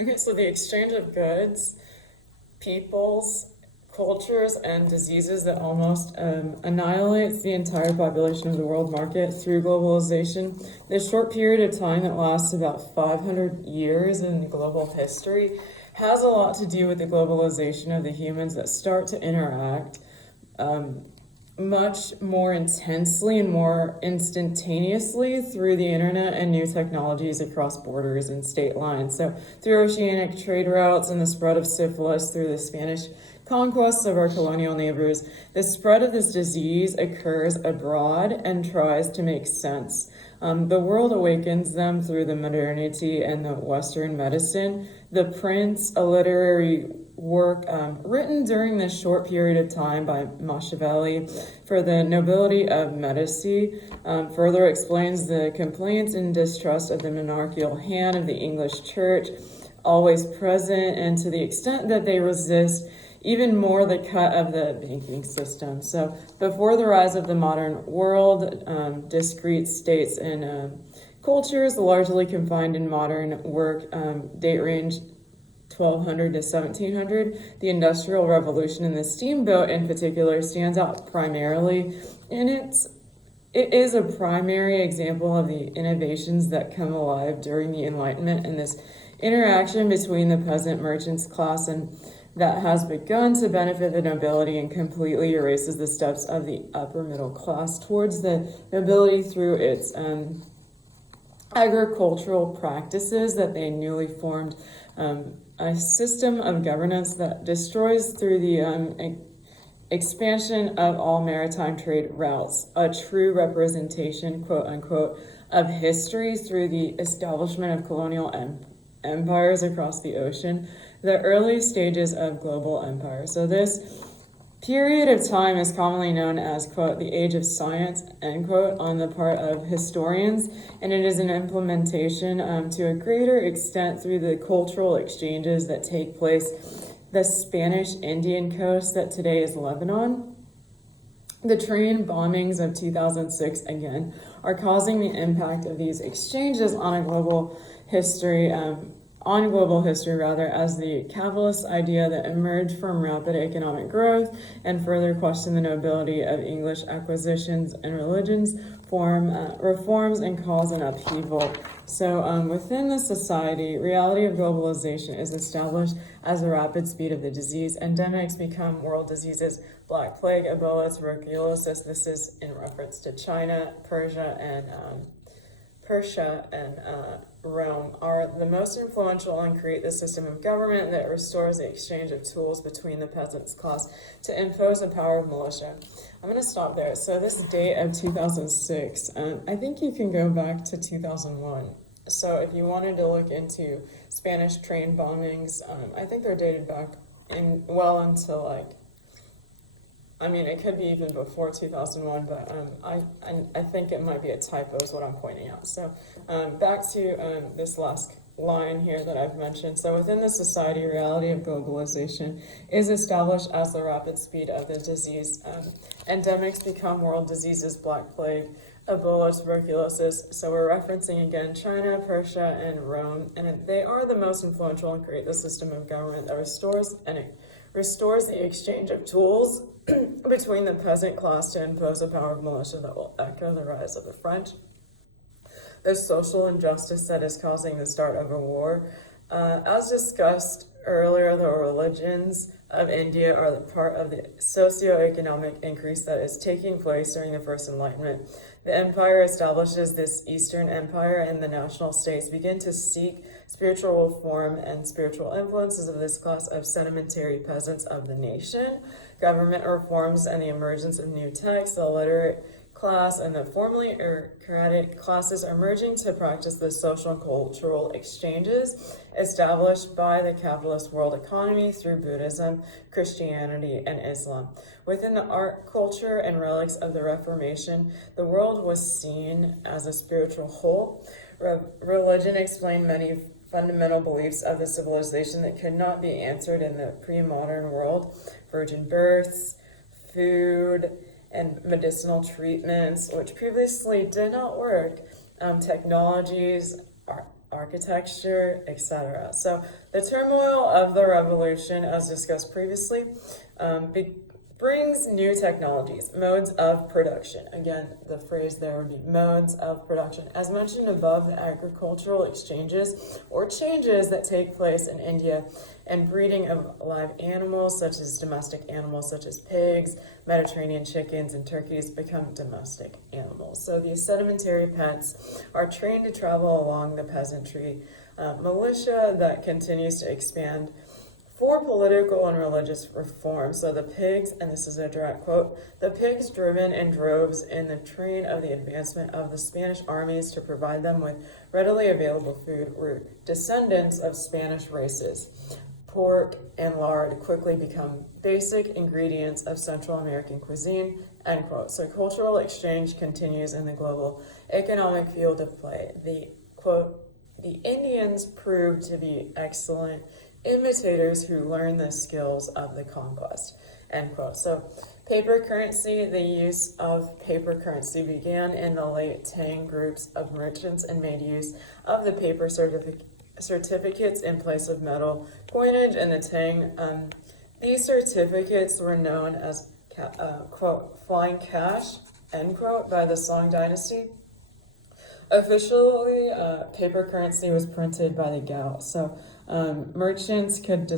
Okay, so the exchange of goods, peoples, cultures, and diseases that almost annihilates the entire population of the world market through globalization. This short period of time that lasts about 500 years in global history has a lot to do with the globalization of the humans that start to interact much more intensely and more instantaneously through the internet and new technologies across borders and state lines. So, through oceanic trade routes and the spread of syphilis through the Spanish conquests of our colonial neighbors, the spread of this disease occurs abroad and tries to make sense. The world awakens them through the modernity and the Western medicine. The Prince, a literary work written during this short period of time by Machiavelli for the nobility of Medici, further explains the complaints and distrust of the monarchical hand of the English church, always present, and to the extent that they resist even more the cut of the banking system. So before the rise of the modern world, discrete states and cultures largely confined in modern work, date range 1200 to 1700. The Industrial Revolution and the steamboat in particular stands out primarily, and it is a primary example of the innovations that come alive during the Enlightenment and this interaction between the peasant merchants class and that has begun to benefit the nobility and completely erases the steps of the upper middle class towards the nobility through its agricultural practices that they newly formed a system of governance that destroys through the expansion of all maritime trade routes, a true representation, quote unquote, of history through the establishment of colonial empires across the ocean, the early stages of global empire. So this period of time is commonly known as, quote, the age of science, end quote, on the part of historians, and it is an implementation to a greater extent through the cultural exchanges that take place the Spanish Indian coast that today is Lebanon. The train bombings of 2006, again, are causing the impact of these exchanges on global history, as the Cavazos idea that emerged from rapid economic growth and further questioned the nobility of English acquisitions and religions, reforms and cause an upheaval. So within the society, reality of globalization is established as the rapid speed of the disease. Endemics become world diseases, Black Plague, Ebola, tuberculosis. This is in reference to China, Persia, and Rome are the most influential and create the system of government that restores the exchange of tools between the peasants class to impose the power of militia. I'm going to stop there. So this date of 2006, I think you can go back to 2001. So if you wanted to look into Spanish train bombings, I think they're dated back until it could be even before 2001, but I think it might be a typo is what I'm pointing out. So back to this last line here that I've mentioned. So within the society, reality of globalization is established as the rapid speed of the disease. Endemics become world diseases, Black Plague, Ebola, tuberculosis. So we're referencing again China, Persia, and Rome, and they are the most influential and create the system of government that restores the exchange of tools between the peasant class to impose a power of militia that will echo the rise of the French. The social injustice that is causing the start of a war. As discussed earlier, the religions of India are the part of the socioeconomic increase that is taking place during the First Enlightenment. The empire establishes this Eastern Empire, and the national states begin to seek spiritual reform and spiritual influences of this class of sedimentary peasants of the nation. Government reforms and the emergence of new texts, the literate class and the formerly aristocratic classes are merging to practice the social and cultural exchanges established by the capitalist world economy through Buddhism, Christianity, and Islam. Within the art, culture, and relics of the Reformation, the world was seen as a spiritual whole. Religion explained many fundamental beliefs of the civilization that could not be answered in the pre-modern world. Virgin births, food, and medicinal treatments, which previously did not work, technologies, architecture, etc. So the turmoil of the revolution, as discussed previously, brings new technologies, modes of production. Again, the phrase there would be modes of production. As mentioned above, the agricultural exchanges or changes that take place in India and breeding of live animals, such as domestic animals such as pigs, Mediterranean chickens, and turkeys become domestic animals. So these sedimentary pets are trained to travel along the peasantry militia that continues to expand for political and religious reform. So the pigs, and this is a direct quote, the pigs driven in droves in the train of the advancement of the Spanish armies to provide them with readily available food were descendants of Spanish races. Pork and lard quickly become basic ingredients of Central American cuisine, end quote. So cultural exchange continues in the global economic field of play. The quote, the Indians proved to be excellent imitators who learned the skills of the conquest, end quote. So paper currency, the use of paper currency began in the late Tang groups of merchants and made use of the paper certificates in place of metal coinage in the Tang. These certificates were known as, quote, flying cash, end quote, by the Song dynasty. Officially, paper currency was printed by the gout. So merchants could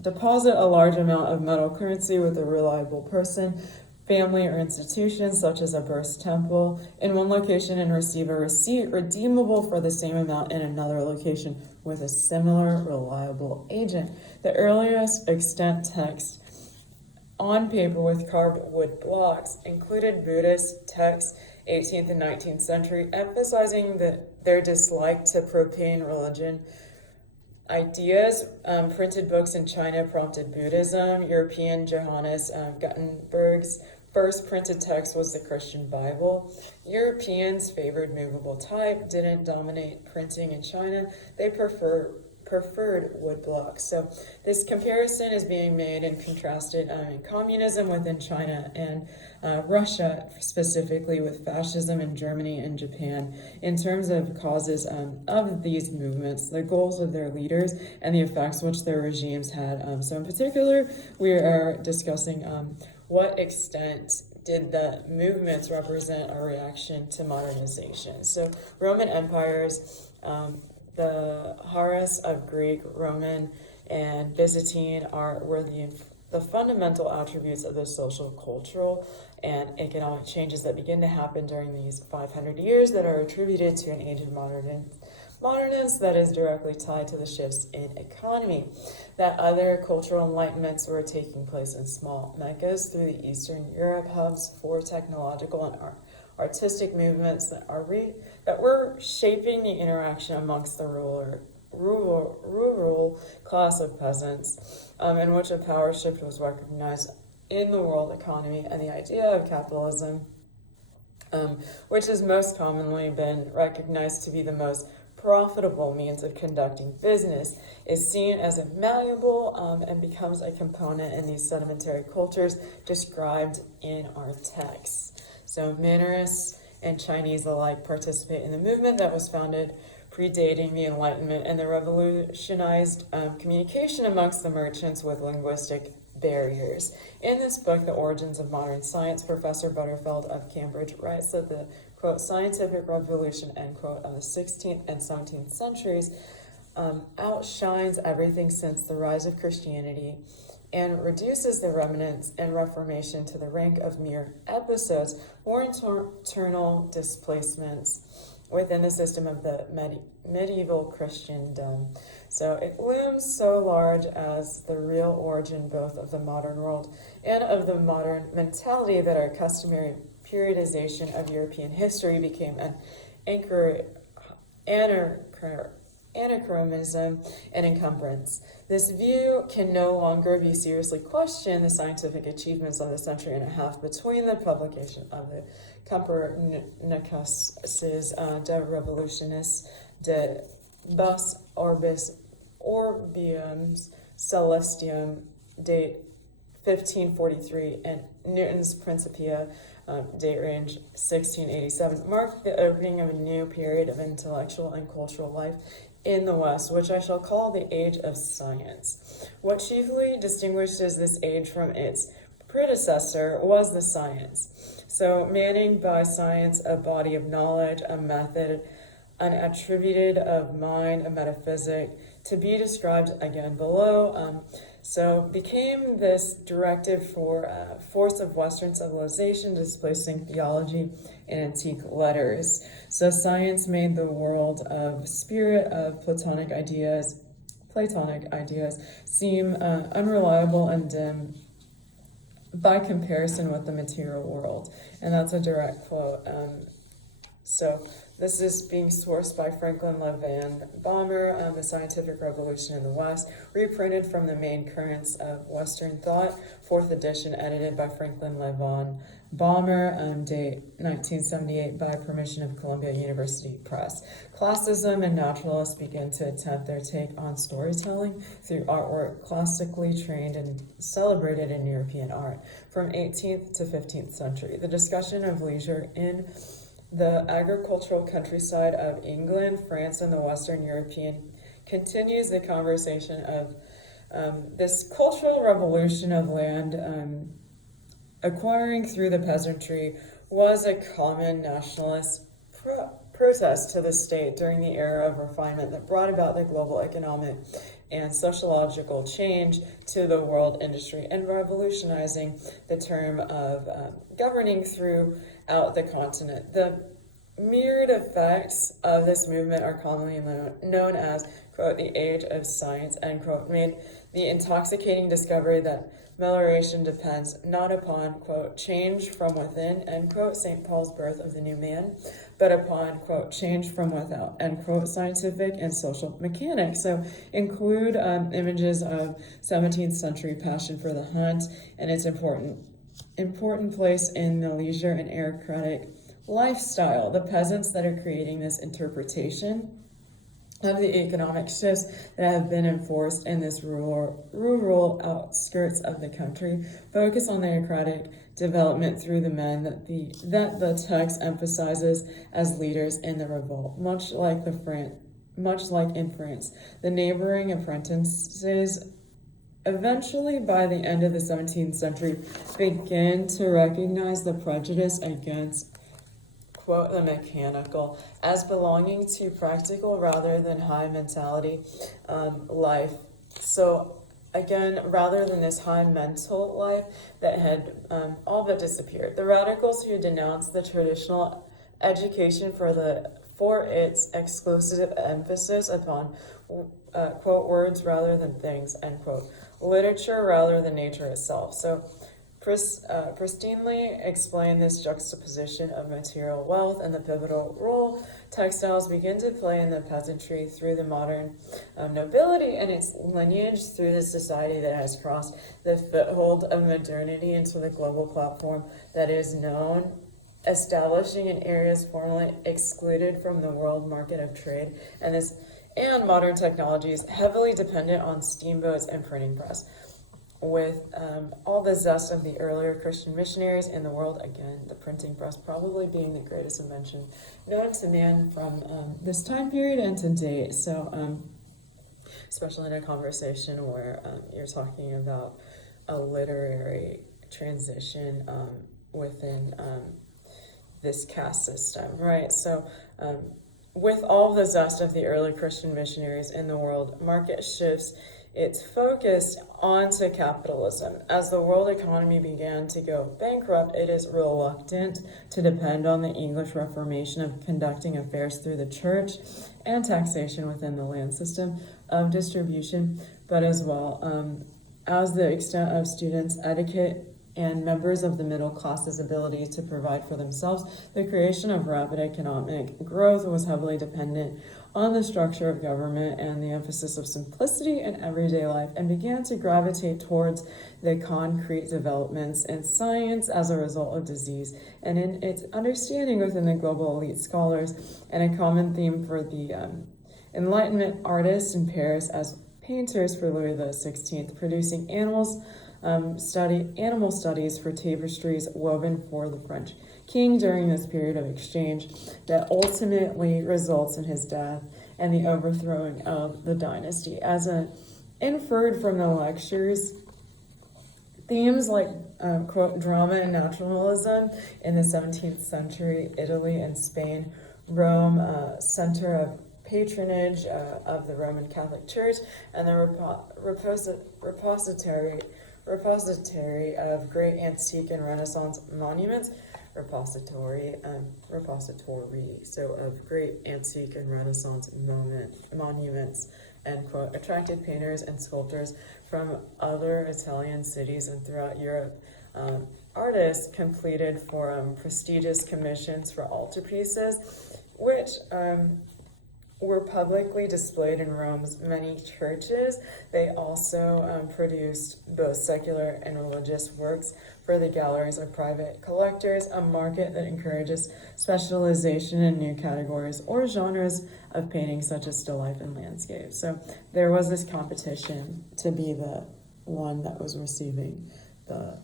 deposit a large amount of metal currency with a reliable person, family, or institution, such as a Burst temple, in one location and receive a receipt redeemable for the same amount in another location with a similar reliable agent. The earliest extant text on paper with carved wood blocks included Buddhist texts, 18th and 19th century, emphasizing their dislike to profane religion ideas. Printed books in China prompted Buddhism. European Johannes Gutenberg's first printed text was the Christian Bible. Europeans favored movable type, didn't dominate printing in China. They preferred wood blocks. So this comparison is being made and contrasted in communism within China and Russia, specifically with fascism in Germany and Japan, in terms of causes of these movements, the goals of their leaders, and the effects which their regimes had. So in particular, we are discussing what extent did the movements represent a reaction to modernization. So Roman empires, the hierarchies of Greek, Roman, and Byzantine were the fundamental attributes of the social, cultural, and economic changes that begin to happen during these 500 years that are attributed to an age of modernist that is directly tied to the shifts in economy. That other cultural enlightenments were taking place in small meccas through the Eastern Europe hubs for technological and artistic movements that were shaping the interaction amongst the rural class of peasants, in which a power shift was recognized in the world economy, and the idea of capitalism, which has most commonly been recognized to be the most profitable means of conducting business, is seen as malleable and becomes a component in these sedimentary cultures described in our texts. So Mannerists and Chinese alike participate in the movement that was founded predating the Enlightenment and the revolutionized communication amongst the merchants with linguistic barriers. In this book, The Origins of Modern Science, Professor Butterfield of Cambridge writes that the, quote, scientific revolution, end quote, of the 16th and 17th centuries outshines everything since the rise of Christianity and reduces the remnants and Reformation to the rank of mere episodes or internal displacements within the system of the medieval Christendom. So it looms so large as the real origin both of the modern world and of the modern mentality that our customary periodization of European history became an anachronism and encumbrance. This view can no longer be seriously questioned, the scientific achievements of the century and a half between the publication of the Copernicus' De Revolutionis de Bus Orbium Celestium, date 1543, and Newton's Principia date range 1687, marked the opening of a new period of intellectual and cultural life in the West, which I shall call the Age of Science. What chiefly distinguishes this age from its predecessor was the science. So, manning by science a body of knowledge, a method, an attributed of mind, a metaphysic, to be described again below. So became this directive for force of Western civilization, displacing theology and antique letters. So science made the world of spirit, of Platonic ideas, seem unreliable and dim by comparison with the material world. And that's a direct quote. So this is being sourced by Franklin Levan Balmer, The Scientific Revolution in the West, reprinted from the Main Currents of Western Thought, 4th edition, edited by Franklin Levan Balmer, date 1978, by permission of Columbia University Press. Classicism and naturalists begin to attempt their take on storytelling through artwork classically trained and celebrated in European art from 18th to 15th century. The discussion of leisure in the agricultural countryside of England, France, and the Western European continues the conversation of this cultural revolution of land acquiring through the peasantry was a common nationalist protest to the state during the era of refinement that brought about the global economic and sociological change to the world industry and revolutionizing the term of governing throughout the continent. The myriad effects of this movement are commonly known as, quote, the Age of Science, end quote, made the intoxicating discovery that melioration depends not upon, quote, change from within, end quote, St. Paul's birth of the new man, but upon, quote, change from without, end quote, scientific and social mechanics. So include images of 17th century passion for the hunt and its important place in the leisure and aristocratic lifestyle. The peasants that are creating this interpretation of the economic shifts that have been enforced in this rural outskirts of the country focus on the aristocratic development through the men that the text emphasizes as leaders in the revolt, much like in France. The neighboring apprentices eventually, by the end of the 17th century, begin to recognize the prejudice against, quote, the mechanical as belonging to practical rather than high mentality life. So again, rather than this high mental life that had all but disappeared. The radicals who denounced the traditional education for its exclusive emphasis upon, quote, words rather than things, end quote, literature rather than nature itself. So pristinely explain this juxtaposition of material wealth and the pivotal role textiles begin to play in the peasantry through the modern nobility and its lineage through the society that has crossed the foothold of modernity into the global platform that is known, establishing in areas formerly excluded from the world market of trade and modern technologies heavily dependent on steamboats and printing press. With all the zest of the earlier Christian missionaries in the world, again, the printing press probably being the greatest invention known to man from this time period and to date. So, especially in a conversation where you're talking about a literary transition within this caste system, right? So, with all the zest of the early Christian missionaries in the world, market shifts its focus onto capitalism. As the world economy began to go bankrupt, it is reluctant to depend on the English Reformation of conducting affairs through the church and taxation within the land system of distribution, but as well as the extent of students' etiquette and members of the middle class's ability to provide for themselves. The creation of rapid economic growth was heavily dependent on the structure of government and the emphasis of simplicity in everyday life, and began to gravitate towards the concrete developments in science as a result of disease, and in its understanding within the global elite scholars, and a common theme for the Enlightenment artists in Paris as painters for Louis XVI, producing animals animal studies for tapestries woven for the French king during this period of exchange that ultimately results in his death and the overthrowing of the dynasty. As inferred from the lectures, themes like, quote, drama and naturalism in the 17th century, Italy and Spain, Rome, center of patronage of the Roman Catholic Church, and the repository of great antique and Renaissance monuments, repository, so of great antique and Renaissance monuments, end quote, attracted painters and sculptors from other Italian cities and throughout Europe. Artists completed for prestigious commissions for altarpieces, which were publicly displayed in Rome's many churches. They also produced both secular and religious works for the galleries of private collectors, a market that encourages specialization in new categories or genres of painting such as still life and landscape. So there was this competition to be the one that was receiving the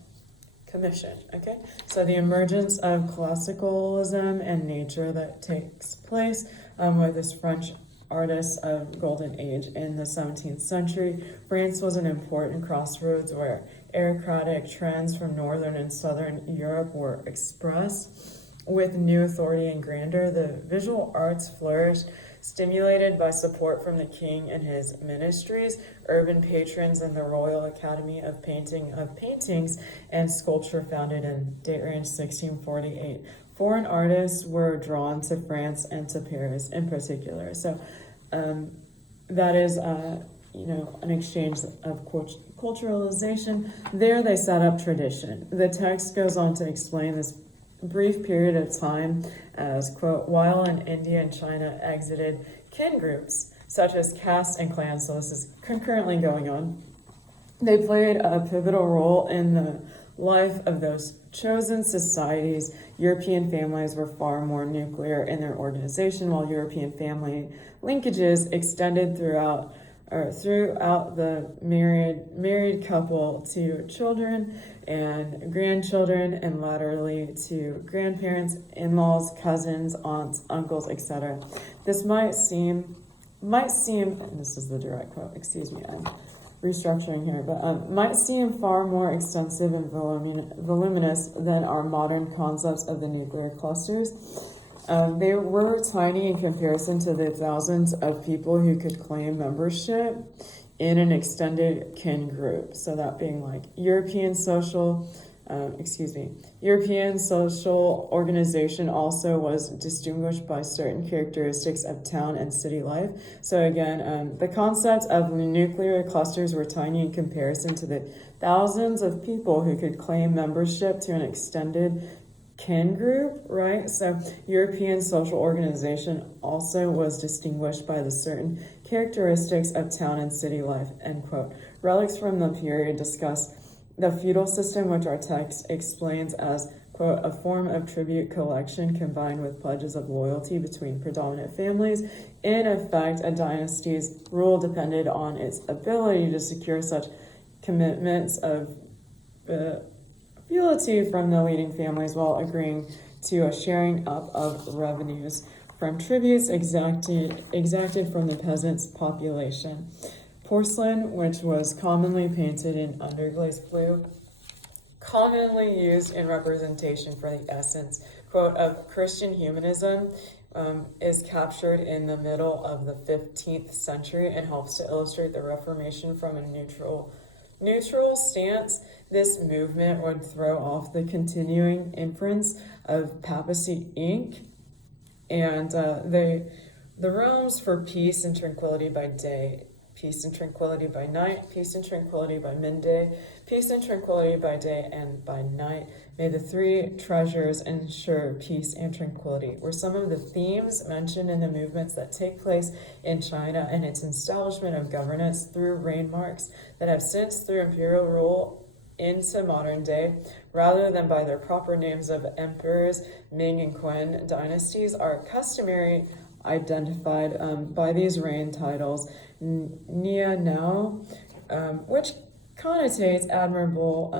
commission, okay? So the emergence of classicalism and nature that takes place with this French artists of golden age in the 17th century. France was an important crossroads where aristocratic trends from northern and southern Europe were expressed with new authority and grandeur. The visual arts flourished, stimulated by support from the king and his ministries, urban patrons, and the Royal Academy of Paintings and Sculpture, founded in date range 1648. Foreign artists were drawn to France and to Paris in particular. So that is, an exchange of culturalization. There they set up tradition. The text goes on to explain this brief period of time as, quote, while in India and China exited kin groups, such as caste and clans, so this is concurrently going on. They played a pivotal role in the life of those chosen societies. European families were far more nuclear in their organization, while European family linkages extended throughout the married couple to children and grandchildren, and laterally to grandparents, in-laws, cousins, aunts, uncles, etc. This might seem, and this is the direct quote, excuse me, I'm restructuring here, but might seem far more extensive and voluminous than our modern concepts of the nuclear clusters. They were tiny in comparison to the thousands of people who could claim membership in an extended kin group. So that being like European social organization also was distinguished by certain characteristics of town and city life. So again, the concept of nuclear clusters were tiny in comparison to the thousands of people who could claim membership to an extended kin group, right? So European social organization also was distinguished by the certain characteristics of town and city life, end quote. Relics from the period discuss the feudal system, which our text explains as, quote, a form of tribute collection combined with pledges of loyalty between predominant families. In effect, a dynasty's rule depended on its ability to secure such commitments of fealty from the leading families while agreeing to a sharing up of revenues from tributes exacted from the peasants' population. Porcelain, which was commonly painted in underglazed blue, commonly used in representation for the essence, quote, of Christian humanism, is captured in the middle of the 15th century and helps to illustrate the Reformation from a neutral stance. This movement would throw off the continuing inference of papacy Inc. and the realms for peace and tranquility by day, peace and tranquility by night, peace and tranquility by midday, peace and tranquility by day and by night. May the three treasures ensure peace and tranquility were some of the themes mentioned in the movements that take place in China and its establishment of governance through reign marks that have since, through imperial rule into modern day, rather than by their proper names of emperors, Ming and Qing dynasties, are customary identified by these reign titles, Nia Now, which connotates admirable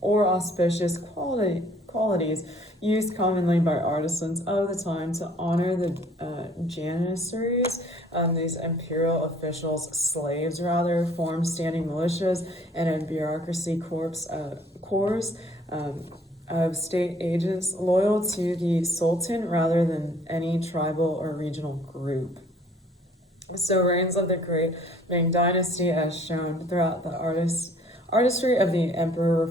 or auspicious qualities used commonly by artisans of the time to honor the janissaries, these imperial officials, slaves rather, formed standing militias and a bureaucracy corps of state agents loyal to the sultan rather than any tribal or regional group. So reigns of the great Ming dynasty as shown throughout the artistry of the emperor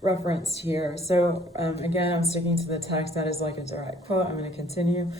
referenced here. So again, I'm sticking to the text that is like a direct quote. I'm going to continue.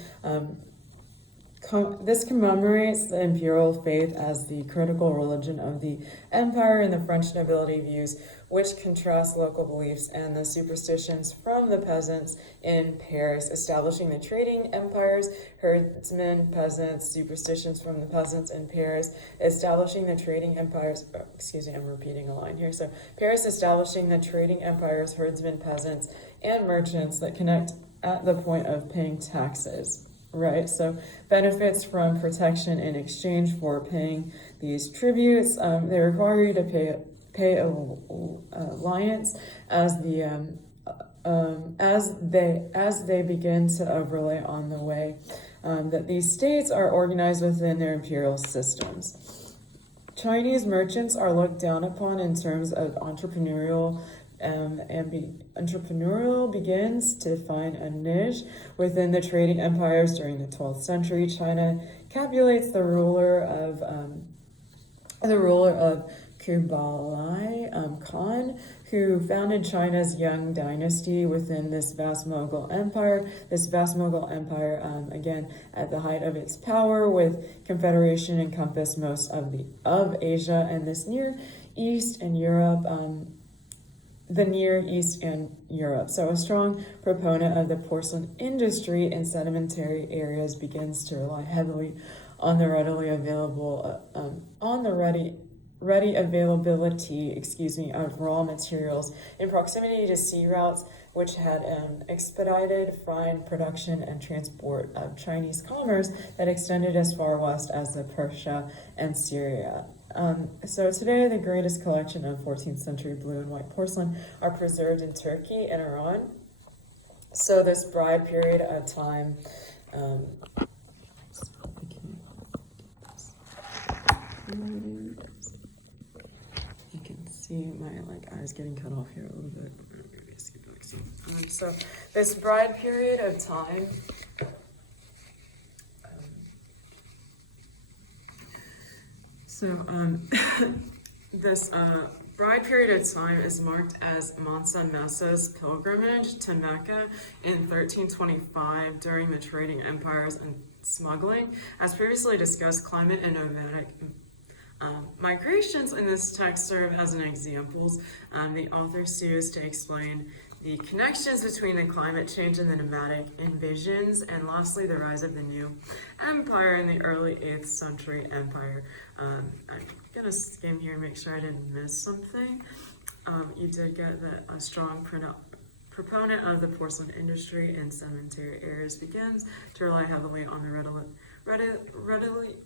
This commemorates the imperial faith as the critical religion of the empire, and the French nobility views, which contrasts local beliefs and the superstitions from the peasants in Paris, establishing the trading empires, herdsmen, peasants, superstitions from the peasants in Paris, establishing the trading empires, I'm repeating a line here. So Paris establishing the trading empires, herdsmen, peasants, and merchants that connect at the point of paying taxes. Right, so benefits from protection in exchange for paying these tributes. They require you to pay alliance as they begin to overlay on the way that these states are organized within their imperial systems. Chinese merchants are looked down upon in terms of entrepreneurial begins to find a niche within the trading empires during the 12th century. China capitulates the ruler of Kublai Khan, who founded China's Young dynasty within this vast Mughal empire. This vast Mughal empire, again, at the height of its power, with confederation encompassed most of Asia and this Near East and Europe. The Near East and Europe. So a strong proponent of the porcelain industry in sedimentary areas begins to rely heavily on the ready availability of raw materials in proximity to sea routes, which had expedited fine production and transport of Chinese commerce that extended as far west as the Persia and Syria. So today, the greatest collection of 14th century blue and white porcelain are preserved in Turkey and Iran. So this bride period of time, you can see my eyes getting cut off here a little bit. So this bride period of time, this bride period of time is marked as Mansa Musa's pilgrimage to Mecca in 1325 during the trading empires and smuggling. As previously discussed, climate and nomadic migrations in this text serve as an examples. The author sues to explain the connections between the climate change and the nomadic invasions, and lastly, the rise of the new empire in the early 8th century empire. I'm going to skim here and make sure I didn't miss something. You did get that a strong proponent of the porcelain industry in sedimentary areas begins to rely heavily on the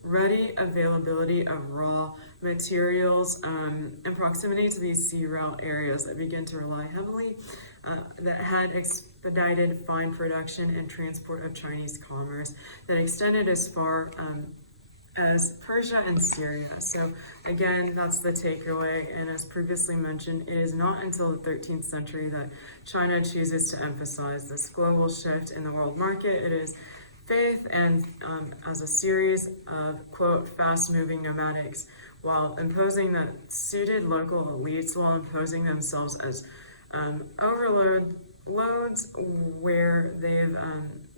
ready availability of raw materials in proximity to these sea route areas that begin to rely heavily that had expedited fine production and transport of Chinese commerce that extended as far as Persia and Syria. So again, that's the takeaway. And as previously mentioned, it is not until the 13th century that China chooses to emphasize this global shift in the world market. It is faith and as a series of, quote, fast-moving nomadics, while imposing that suited local elites, while imposing themselves as overloads where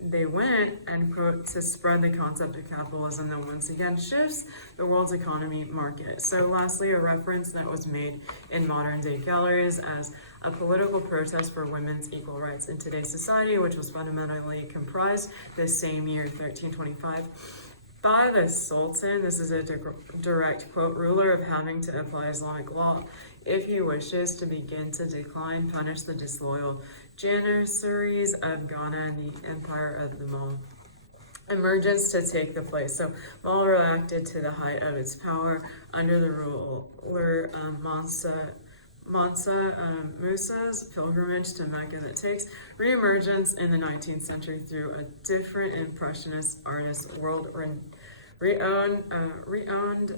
they went, end quote, to spread the concept of capitalism that once again shifts the world's economy market. So lastly, a reference that was made in modern day galleries as a political protest for women's equal rights in today's society, which was fundamentally comprised this same year, 1325, by the Sultan. This is a direct quote, ruler of having to apply Islamic law if he wishes to begin to decline, punish the disloyal janissaries of Ghana and the empire of the emergence to take the place. So Marlborough acted to the height of its power under the ruler Musa's pilgrimage to Mecca that takes reemergence in the 19th century through a different impressionist artist world renowned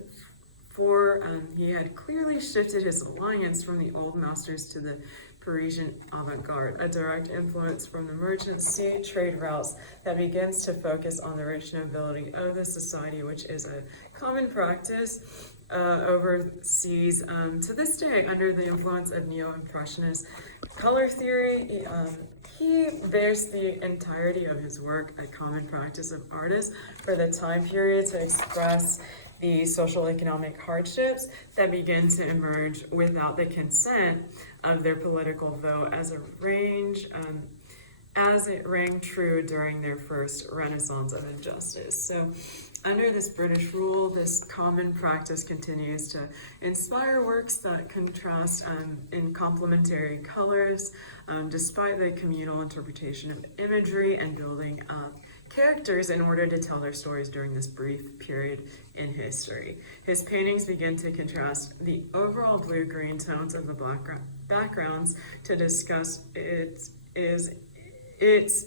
for he had clearly shifted his alliance from the old masters to the Parisian avant-garde, a direct influence from the merchant sea trade routes that begins to focus on the rich nobility of the society, which is a common practice overseas to this day under the influence of neo-impressionist color theory. He based the entirety of his work, a common practice of artists for the time period, to express the social economic hardships that begin to emerge without the consent of their political vote as it rang true during their first renaissance of injustice. So under this British rule, this common practice continues to inspire works that contrast in complementary colors, despite the communal interpretation of imagery and building up characters in order to tell their stories during this brief period in history. His paintings begin to contrast the overall blue-green tones of the backgrounds to discuss its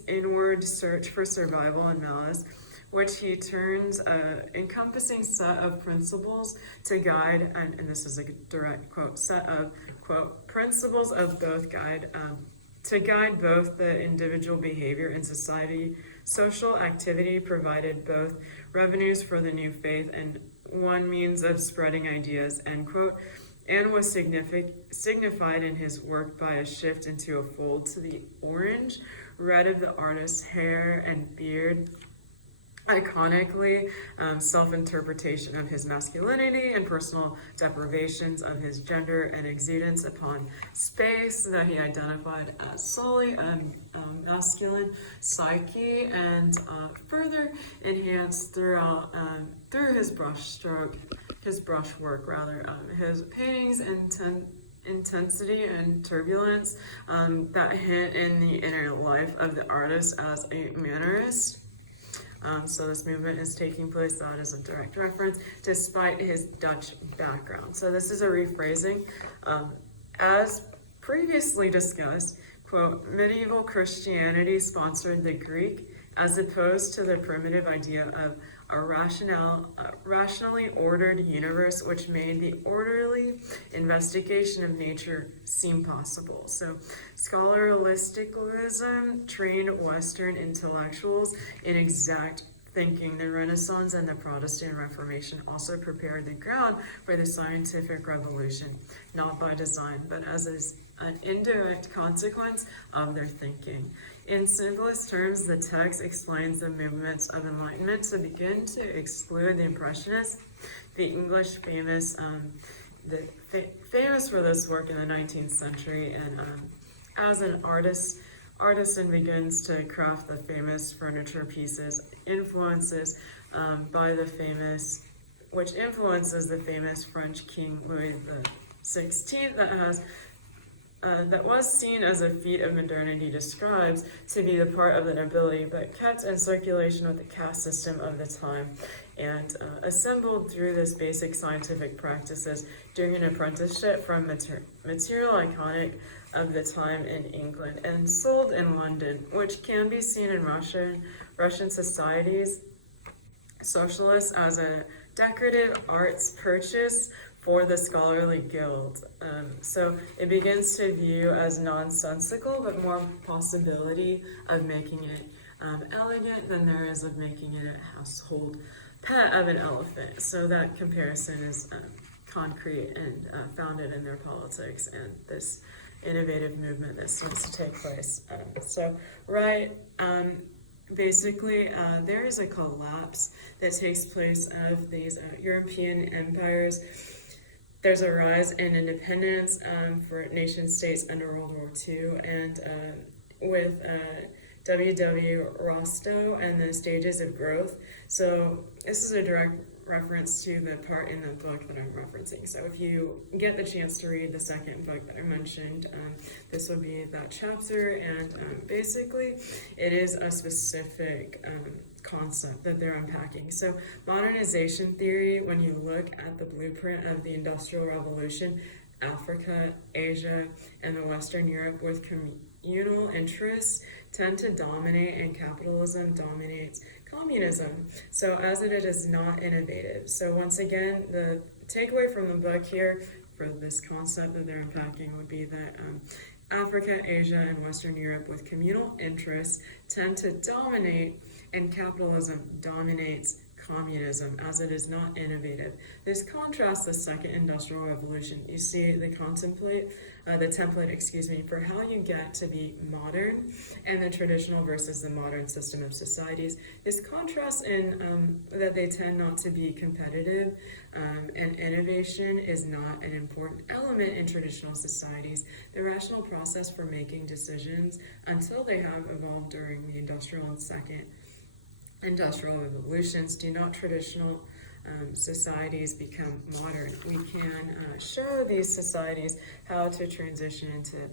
inward search for survival and malice, which he turns an encompassing set of principles to guide, and this is a direct quote, set of, quote, principles of both guide, to guide both the individual behavior and society. Social activity provided both revenues for the new faith and one means of spreading ideas, end quote, and was signified in his work by a shift into a fold to the orange red of the artist's hair and beard, iconically self-interpretation of his masculinity and personal deprivations of his gender and exudance upon space that he identified as solely masculine psyche, and further enhanced through his brushwork, his paintings intensity and turbulence that hint in the inner life of the artist as a mannerist. So this movement is taking place, that is a direct reference, despite his Dutch background. So this is a rephrasing. As previously discussed, quote, medieval Christianity sponsored the Greek as opposed to the primitive idea of a rationally ordered universe, which made the orderly investigation of nature seem possible. So scholasticism trained Western intellectuals in exact thinking. The Renaissance and the Protestant Reformation also prepared the ground for the scientific revolution, not by design, but as an indirect consequence of their thinking. In simplest terms, the text explains the movements of enlightenment to begin to exclude the Impressionists, the English famous for this work in the 19th century, and as an artisan begins to craft the famous furniture pieces, which influences the famous French King Louis XVI, that was seen as a feat of modernity describes to be the part of the nobility, but kept in circulation with the caste system of the time, and assembled through this basic scientific practices during an apprenticeship from material iconic of the time in England, and sold in London, which can be seen in Russian societies, socialists, as a decorative arts purchase for the scholarly guild. So it begins to view as nonsensical, but more possibility of making it elegant than there is of making it a household pet of an elephant. So that comparison is concrete and founded in their politics and this innovative movement that seems to take place. Basically, there is a collapse that takes place of these European empires. There's a rise in independence for nation states under World War II, and with W. Rostow and the Stages of Growth. So this is a direct reference to the part in the book that I'm referencing. So if you get the chance to read the second book that I mentioned, this would be that chapter, and basically it is a specific concept that they're unpacking. So modernization theory, when you look at the blueprint of the Industrial Revolution, Africa, Asia, and the Western Europe with communal interests tend to dominate, and capitalism dominates communism. So as it is not innovative. So once again, the takeaway from the book here for this concept that they're unpacking would be that Africa, Asia, and Western Europe with communal interests tend to dominate, and capitalism dominates communism as it is not innovative. This contrasts the second industrial revolution. You see the template, for how you get to be modern, and the traditional versus the modern system of societies. This contrast in that they tend not to be competitive, and innovation is not an important element in traditional societies. The rational process for making decisions, until they have evolved during the industrial and second industrial revolutions, do not traditional societies become modern. We can show these societies how to transition into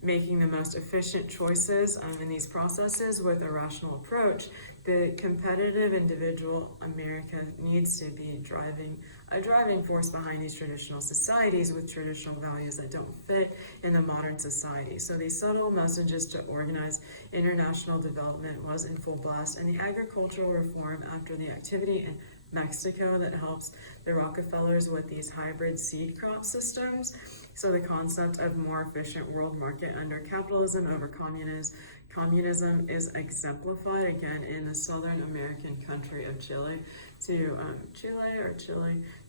making the most efficient choices in these processes with a rational approach. The competitive individual America needs to be a driving force behind these traditional societies with traditional values that don't fit in the modern society. So these subtle messages to organize international development was in full blast, and the agricultural reform after the activity in Mexico that helps the Rockefellers with these hybrid seed crop systems. So the concept of more efficient world market under capitalism over communism is exemplified again in the Southern American country of Chile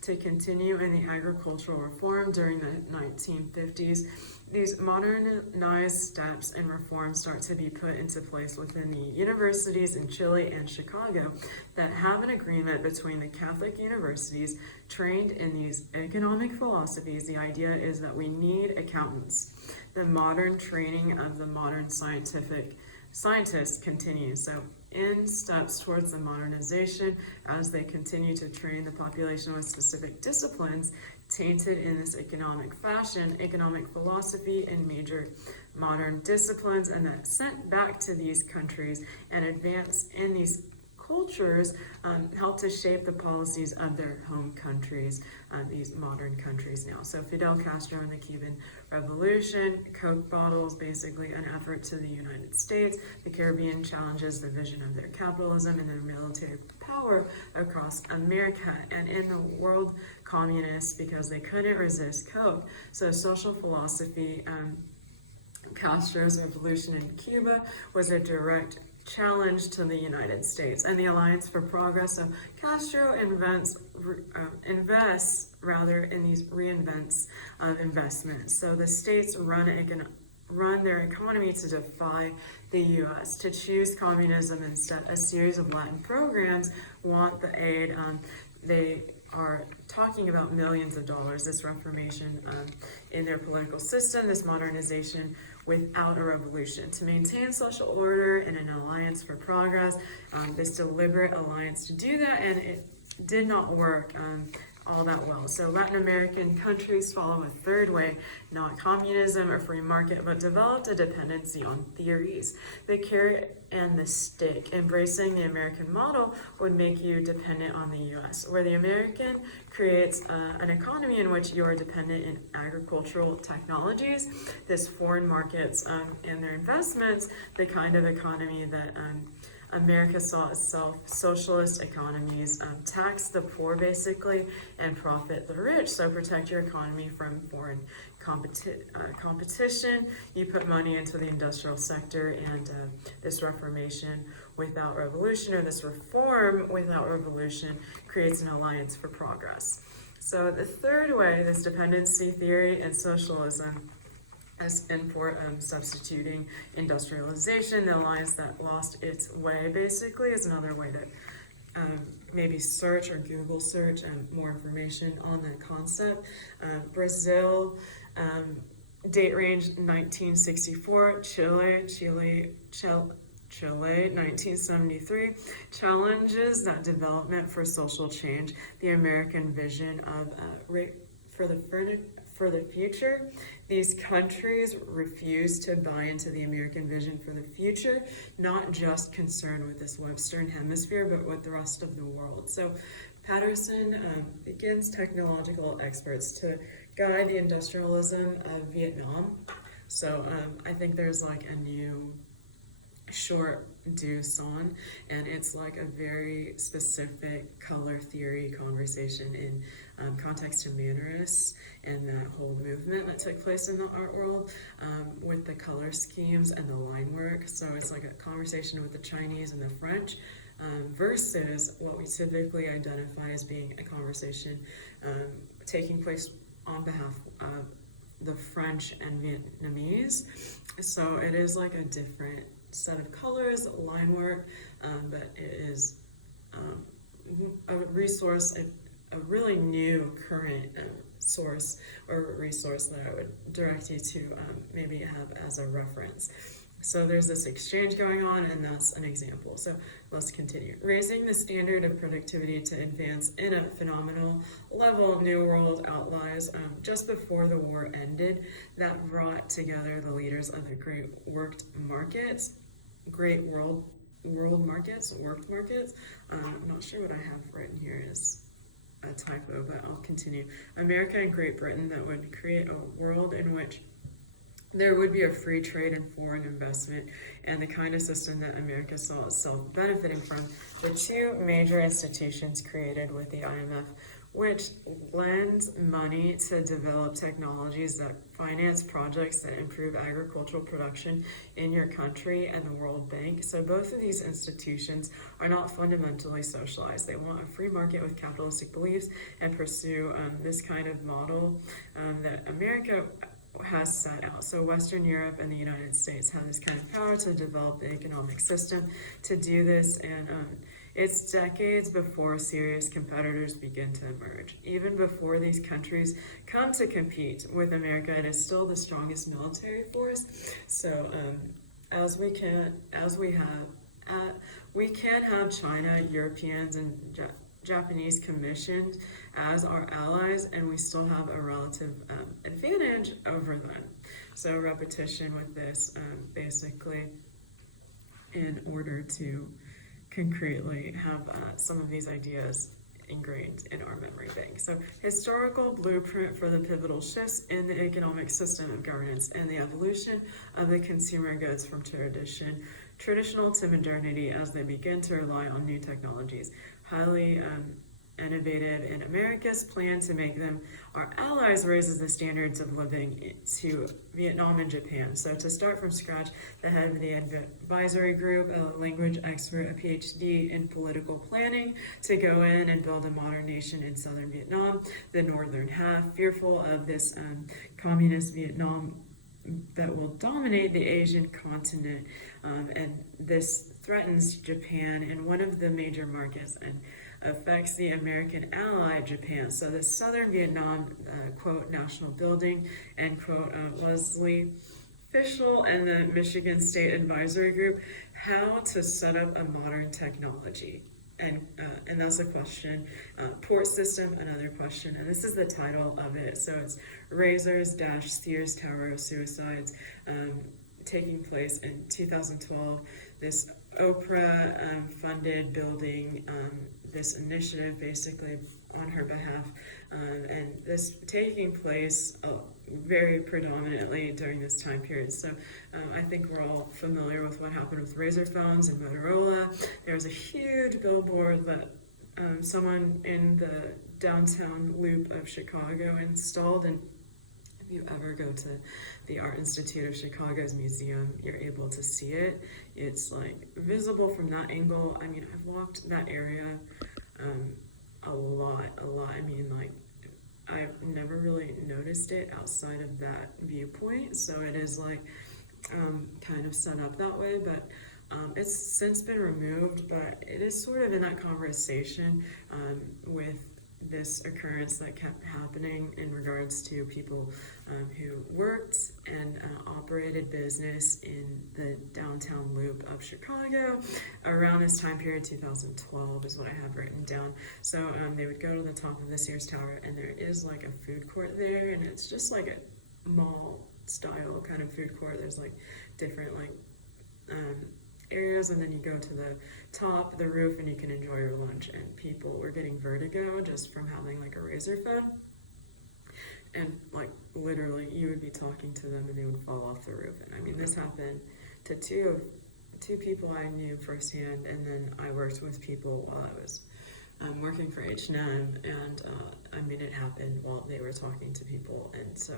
to continue in the agricultural reform during the 1950s. These modernized steps and reforms start to be put into place within the universities in Chile and Chicago that have an agreement between the Catholic universities trained in these economic philosophies. The idea is that we need accountants. The modern training of the modern scientists continues. So in steps towards the modernization, as they continue to train the population with specific disciplines tainted in this economic fashion, economic philosophy, and major modern disciplines, and that sent back to these countries and advance in these cultures, help to shape the policies of their home countries, these modern countries now. So Fidel Castro and the Cuban Revolution, Coke bottles, basically an effort to the United States. The Caribbean challenges the vision of their capitalism and their military power across America, and in the world, communists, because they couldn't resist Coke. So social philosophy, Castro's revolution in Cuba was a direct challenge to the United States, and the Alliance for Progress. So Castro invests in these reinvents of investment. So the states run their economy to defy the U.S. to choose communism instead. A series of Latin programs want the aid. They are talking about millions of dollars, this reformation in their political system, this modernization without a revolution. To maintain social order and an alliance for progress, this deliberate alliance to do that, and it did not work all that well. So Latin American countries follow a third way, not communism or free market, but developed a dependency on theories. The carrot and the stick. Embracing the American model would make you dependent on the U.S., where the American creates an economy in which you are dependent in agricultural technologies. This foreign markets and their investments, the kind of economy that America saw itself, socialist economies, tax the poor basically and profit the rich. So protect your economy from foreign competition. You put money into the industrial sector, and this reformation without revolution, or this reform without revolution, creates an alliance for progress. So the third way, this dependency theory and socialism, as import substituting industrialization, the alliance that lost its way basically, is another way to maybe search or Google search more information on that concept. Brazil, date range 1964, Chile Chile, 1973, challenges that development for social change, the American vision of for the future. These countries refuse to buy into the American vision for the future, not just concerned with this Western hemisphere, but with the rest of the world. So Patterson begins technological experts to guide the industrialism of Vietnam. So I think there's like a new short deuce on, and it's like a very specific color theory conversation in context to Mannerists and that whole movement that took place in the art world with the color schemes and the line work. So it's like a conversation with the Chinese and the French versus what we typically identify as being a conversation taking place on behalf of the French and Vietnamese. So it is like a different set of colors, line work, but it is a resource, a really new current source or resource that I would direct you to maybe have as a reference. So there's this exchange going on, and that's an example. So let's continue. Raising the standard of productivity to advance in a phenomenal level, New World outlines just before the war ended that brought together the leaders of the great world markets. I'm not sure what I have written here is a typo, but I'll continue. America and Great Britain that would create a world in which there would be a free trade and foreign investment, and the kind of system that America saw itself benefiting from. The two major institutions created with the IMF, which lends money to develop technologies that finance projects that improve agricultural production in your country, and the World Bank. So both of these institutions are not fundamentally socialized. They want a free market with capitalistic beliefs and pursue this kind of model that America has set out. So Western Europe and the United States have this kind of power to develop the economic system to do this, and it's decades before serious competitors begin to emerge. Even before these countries come to compete with America, it is still the strongest military force. So we can have China, Europeans, and Japanese commissioned as our allies, and we still have a relative advantage over them. So repetition with this basically in order to concretely have some of these ideas ingrained in our memory bank. So historical blueprint for the pivotal shifts in the economic system of governance and the evolution of the consumer goods from traditional to modernity as they begin to rely on new technologies. Highly innovative, and America's plan to make them our allies raises the standards of living to Vietnam and Japan. So to start from scratch, the head of the advisory group, a language expert, a PhD in political planning, to go in and build a modern nation in southern Vietnam, the northern half, fearful of this communist Vietnam that will dominate the Asian continent, and this threatens Japan and one of the major markets and affects the American ally Japan. So the southern Vietnam, quote, national building, end quote, Leslie Fischel and the Michigan State Advisory Group, how to set up a modern technology. And that's a question. Port system, another question. And this is the title of it. So it's Razors - Sears Tower of Suicides, taking place in 2012. This Oprah funded building this initiative basically on her behalf, and this taking place very predominantly during this time period. So I think we're all familiar with what happened with Razor phones and Motorola. There was a huge billboard that someone in the downtown loop of Chicago installed, and if you ever go to the Art Institute of Chicago's museum, you're able to see it. It's like visible from that angle. I mean, I've walked that area a lot. I mean, like, I've never really noticed it outside of that viewpoint. So it is like kind of set up that way, but it's since been removed, but it is sort of in that conversation with this occurrence that kept happening in regards to people who worked and operated business in the downtown loop of Chicago around this time period. 2012 is what I have written down. So they would go to the top of the Sears Tower, and there is like a food court there, and it's just like a mall style kind of food court. There's like different like areas, and then you go to the top, the roof, and you can enjoy your lunch. And people were getting vertigo just from having like a razor phone, and like literally you would be talking to them and they would fall off the roof. And I mean, this happened to two people I knew firsthand, and then I worked with people while I was working for H&M, and I mean, it happened while they were talking to people. And so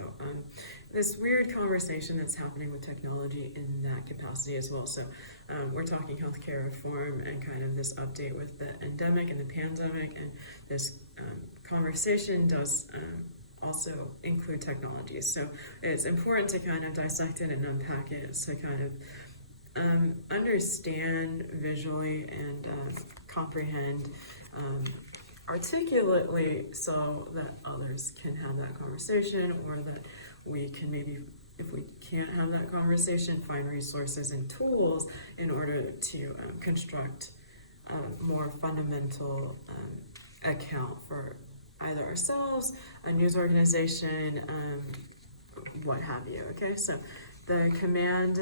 this weird conversation that's happening with technology in that capacity as well. So we're talking healthcare reform and kind of this update with the endemic and the pandemic, and this conversation does also include technologies. So it's important to kind of dissect it and unpack it to kind of understand visually and comprehend articulately, so that others can have that conversation, or that we can maybe, if we can't have that conversation, find resources and tools in order to construct a more fundamental account for either ourselves, a news organization, what have you. Okay, so the command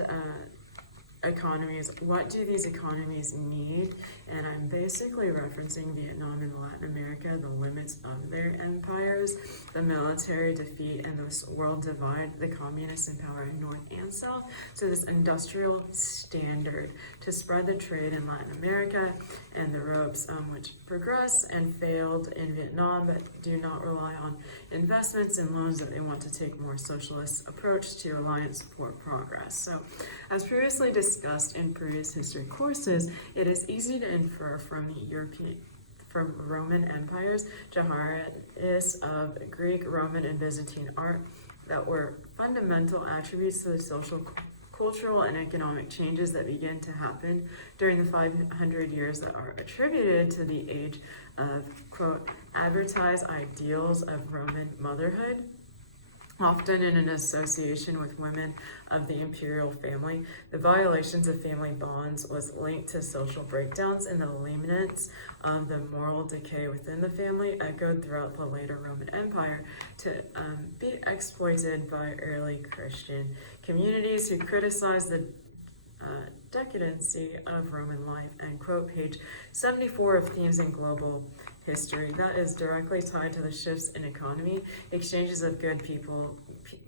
economies, what do these economies need? And I'm basically referencing Vietnam and Latin America, the limits of their empires, the military defeat, and this world divide, the communists in power in North and South. So this industrial standard to spread the trade in Latin America, and the ropes which progressed and failed in Vietnam, but do not rely on investments and loans, that they want to take a more socialist approach to alliance for progress. So as previously discussed in previous history courses, it is easy to infer from Roman empires, jihadis of Greek, Roman, and Byzantine art, that were fundamental attributes to the social, cultural, and economic changes that began to happen during the 500 years that are attributed to the age of, quote, advertised ideals of Roman motherhood, often in an association with women of the imperial family. The violations of family bonds was linked to social breakdowns, and the lineaments of the moral decay within the family echoed throughout the later Roman Empire to be exploited by early Christian communities who criticized the decadency of Roman life. And quote, page 74 of Themes in Global History. That is directly tied to the shifts in economy, exchanges of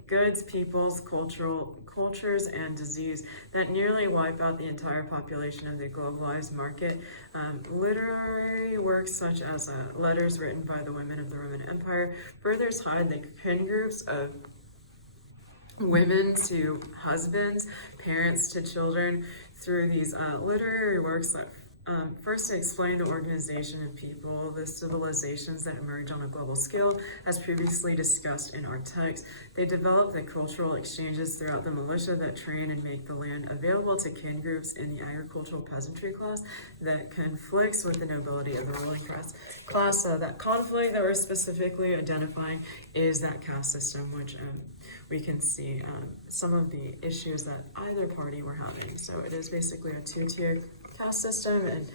goods, peoples, cultures, and disease that nearly wipe out the entire population of the globalized market. Literary works such as letters written by the women of the Roman Empire further tied the kin groups of women to husbands, parents to children, through these literary works that first to explain the organization of people, the civilizations that emerge on a global scale, as previously discussed in our text. They develop the cultural exchanges throughout the militia that train and make the land available to kin groups in the agricultural peasantry class that conflicts with the nobility of the ruling class. So that conflict that we're specifically identifying is that caste system, which we can see some of the issues that either party were having. So it is basically a two-tier caste system, and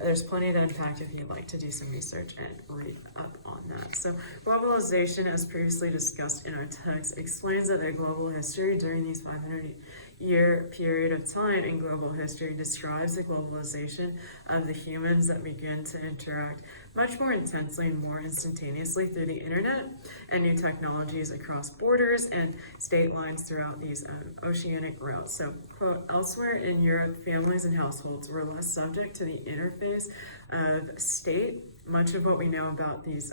there's plenty to unpack if you'd like to do some research and read up on that. So globalization, as previously discussed in our text, explains that their global history during these 500-year period of time in global history describes the globalization of the humans that begin to interact much more intensely and more instantaneously through the internet and new technologies across borders and state lines throughout these oceanic routes. So, quote, elsewhere in Europe, families and households were less subject to the interface of state. Much of what we know about these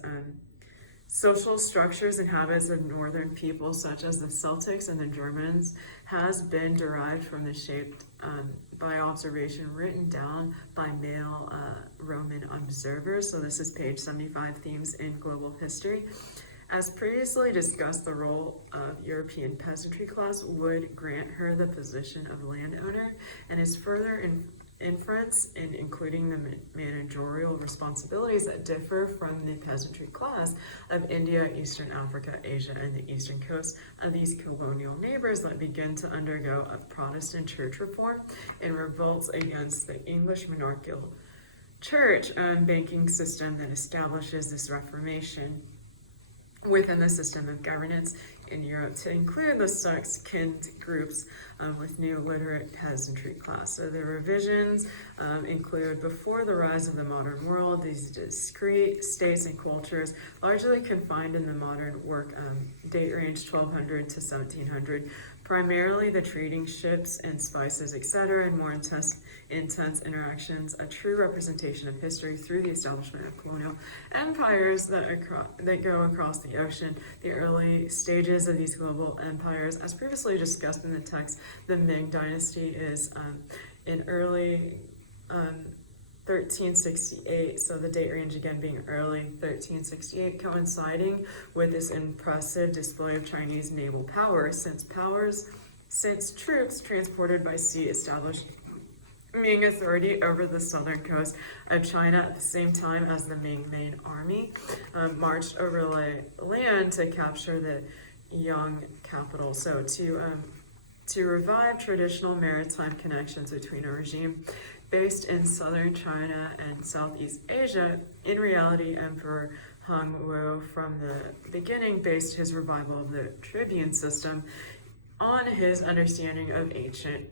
social structures and habits of northern peoples, such as the Celtics and the Germans, has been derived from the shaped by observation written down by male Roman observers. So this is page 75, Themes in Global History. As previously discussed, the role of European peasantry class would grant her the position of landowner, and is further inference in including the managerial responsibilities that differ from the peasantry class of India, Eastern Africa, Asia, and the eastern coast of these colonial neighbors that begin to undergo a Protestant church reform and revolts against the English monarchical church banking system that establishes this reformation within the system of governance in Europe to include the sex-kin groups with new literate peasantry class. So the revisions include before the rise of the modern world, these discrete states and cultures largely confined in the modern work date range 1200 to 1700, primarily the trading ships and spices, etc., and more intense interactions, a true representation of history through the establishment of colonial empires that go across the ocean. The early stages of these global empires, as previously discussed in the text, the Ming Dynasty is in early 1368, so the date range again being early 1368, coinciding with this impressive display of Chinese naval power, since troops transported by sea established Ming authority over the southern coast of China at the same time as the Ming main army marched over land to capture the Yang capital. So to revive traditional maritime connections between a regime based in southern China and Southeast Asia, in reality, Emperor Hung Wu from the beginning based his revival of the tribune system on his understanding of ancient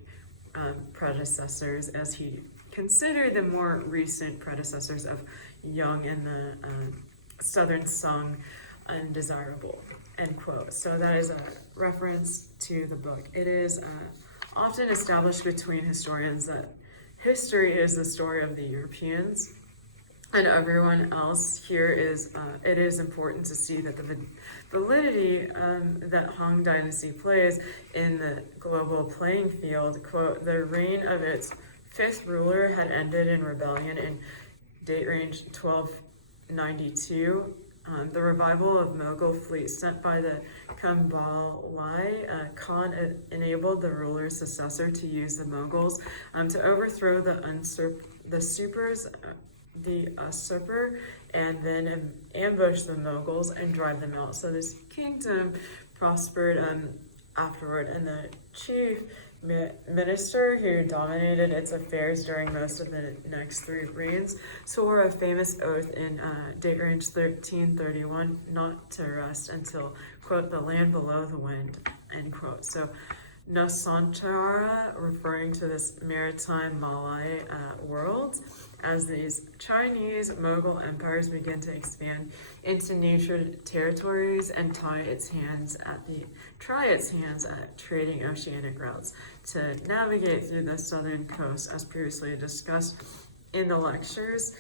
predecessors, as he considered the more recent predecessors of Yang and the Southern Sung undesirable, end quote. So that is a reference to the book. It is often established between historians that history is the story of the Europeans and everyone else. Here is, it is important to see that the validity that Han Dynasty plays in the global playing field. Quote, the reign of its fifth ruler had ended in rebellion in date range 1292. The revival of Mughal fleet sent by the Kublai Khan enabled the ruler's successor to use the Mughals to overthrow the usurper and then ambush the Mughals and drive them out. So this kingdom prospered afterward, and the chief minister who dominated its affairs during most of the next three reigns swore a famous oath in date range 1331 not to rest until, quote, the land below the wind, end quote. So Nusantara, referring to this maritime Malay world, as these Chinese Mughal empires begin to expand into new territories and try its hands at trading oceanic routes to navigate through the southern coast, as previously discussed in the lectures.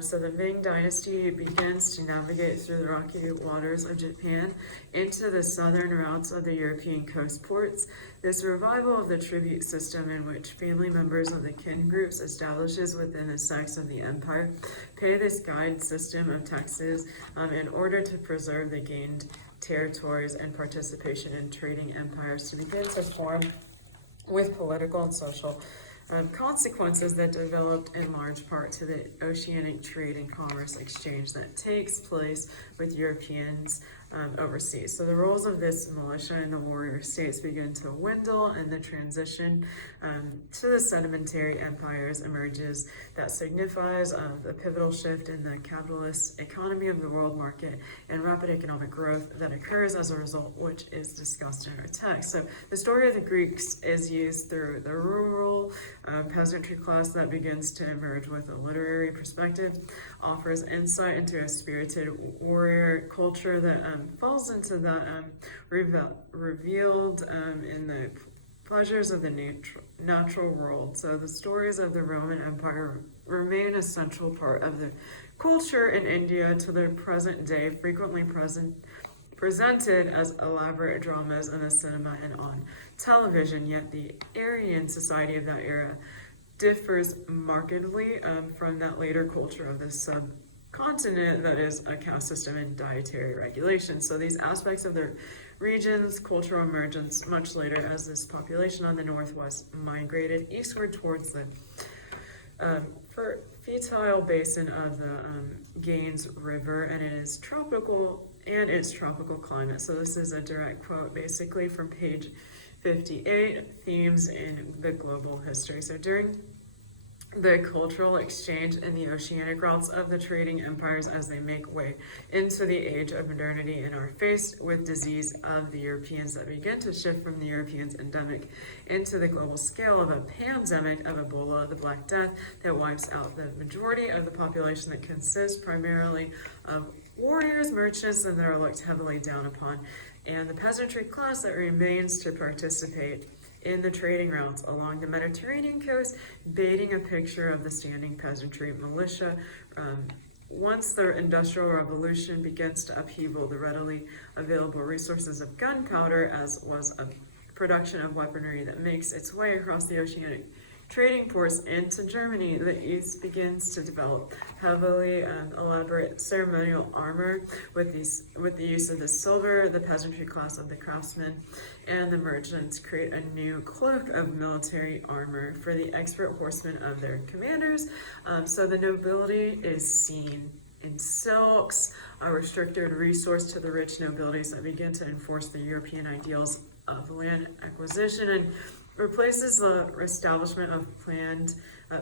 So the Ming Dynasty begins to navigate through the rocky waters of Japan into the southern routes of the European coast ports. This revival of the tribute system, in which family members of the kin groups establishes within the sects of the empire pay this guide system of taxes in order to preserve the gained territories and participation in trading empires to begin to form with political and social consequences that developed in large part to the oceanic trade and commerce exchange that takes place with Europeans overseas. So the roles of this militia and the warrior states begin to dwindle, and the transition to the sedimentary empires emerges that signifies the pivotal shift in the capitalist economy of the world market and rapid economic growth that occurs as a result, which is discussed in our text. So the story of the Greeks is used through the rural peasantry class that begins to emerge with a literary perspective, offers insight into a spirited warrior culture that falls into that revealed in the pleasures of the natural world. So the stories of the Roman Empire remain a central part of the culture in India to the present day, frequently presented as elaborate dramas in the cinema and on television. Yet the Aryan society of that era differs markedly from that later culture of the subcontinent that is a caste system and dietary regulation. So these aspects of the region's cultural emergence much later as this population on the northwest migrated eastward towards the fertile basin of the Gaines River, and it is tropical and its tropical climate. So this is a direct quote basically from page 58, themes in the global history. So during the cultural exchange and the oceanic routes of the trading empires as they make way into the age of modernity and are faced with disease of the Europeans that begin to shift from the Europeans' endemic into the global scale of a pandemic of Ebola, the Black Death, that wipes out the majority of the population that consists primarily of warriors, merchants, and that are looked heavily down upon, and the peasantry class that remains to participate in the trading routes along the Mediterranean coast, baiting a picture of the standing peasantry militia. Once the Industrial Revolution begins to upheaval the readily available resources of gunpowder, as was a production of weaponry that makes its way across the oceanic trading ports into Germany, the East begins to develop heavily elaborate ceremonial armor with the use of the silver. The peasantry class of the craftsmen and the merchants create a new cloak of military armor for the expert horsemen of their commanders. So the nobility is seen in silks, a restricted resource to the rich nobilities that begin to enforce the European ideals of land acquisition and replaces the establishment of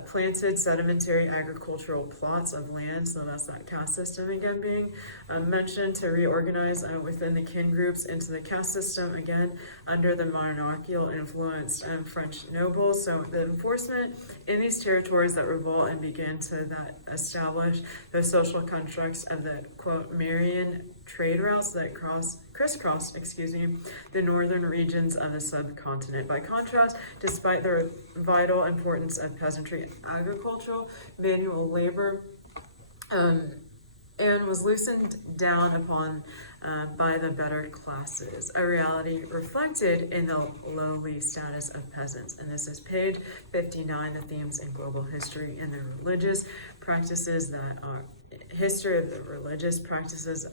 planted sedimentary agricultural plots of land. So that's that caste system again being mentioned, to reorganize within the kin groups into the caste system again under the monarchical influenced French nobles. So the enforcement in these territories that revolt and begin to establish the social constructs of the quote Marian trade routes that crisscross the northern regions of the subcontinent. By contrast, despite the vital importance of peasantry agricultural manual labor, and was loosened down upon by the better classes, a reality reflected in the lowly status of peasants. And this is page 59, the themes in global history and the religious practices that are history of the religious practices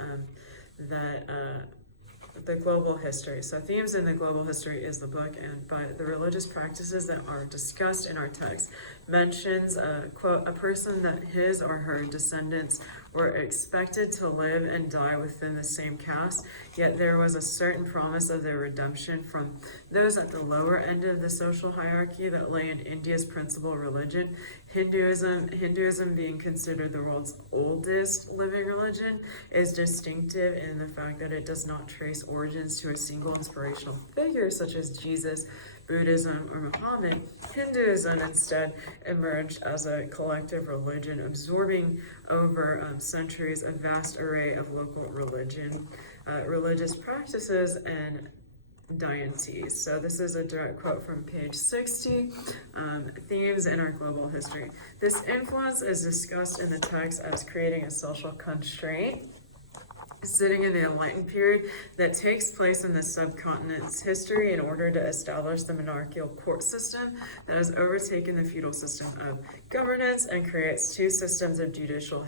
the global history. So themes in the global history is the book, and by the religious practices that are discussed in our text mentions quote a person that his or her descendants were expected to live and die within the same caste, yet there was a certain promise of their redemption from those at the lower end of the social hierarchy that lay in India's principal religion, Hinduism being considered the world's oldest living religion, is distinctive in the fact that it does not trace origins to a single inspirational figure such as Jesus, Buddhism, or Muhammad. Hinduism instead emerged as a collective religion, absorbing over centuries a vast array of local religious practices and deities. So this is a direct quote from page 60, themes in our global history. This influence is discussed in the text as creating a social constraint sitting in the Enlightened period that takes place in the subcontinent's history in order to establish the monarchical court system that has overtaken the feudal system of governance and creates two systems of judicial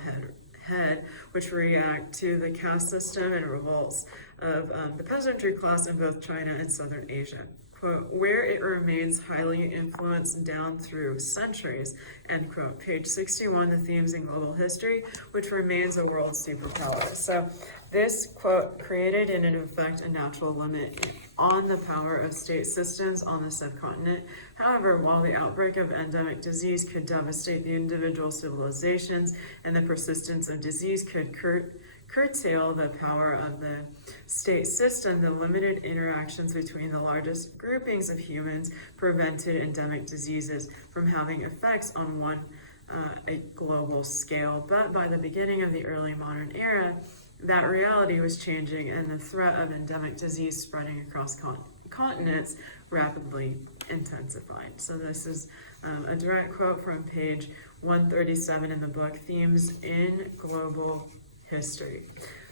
head which react to the caste system and revolts of the peasantry class in both China and Southern Asia. Quote, where it remains highly influenced down through centuries, end quote. Page 61, the themes in global history, which remains a world superpower. So this quote created in effect a natural limit on the power of state systems on the subcontinent. However, while the outbreak of endemic disease could devastate the individual civilizations and the persistence of disease could curtail the power of the state system, the limited interactions between the largest groupings of humans prevented endemic diseases from having effects on a global scale. But by the beginning of the early modern era, that reality was changing and the threat of endemic disease spreading across continents rapidly intensified. So this is a direct quote from page 137 in the book, Themes in Global History.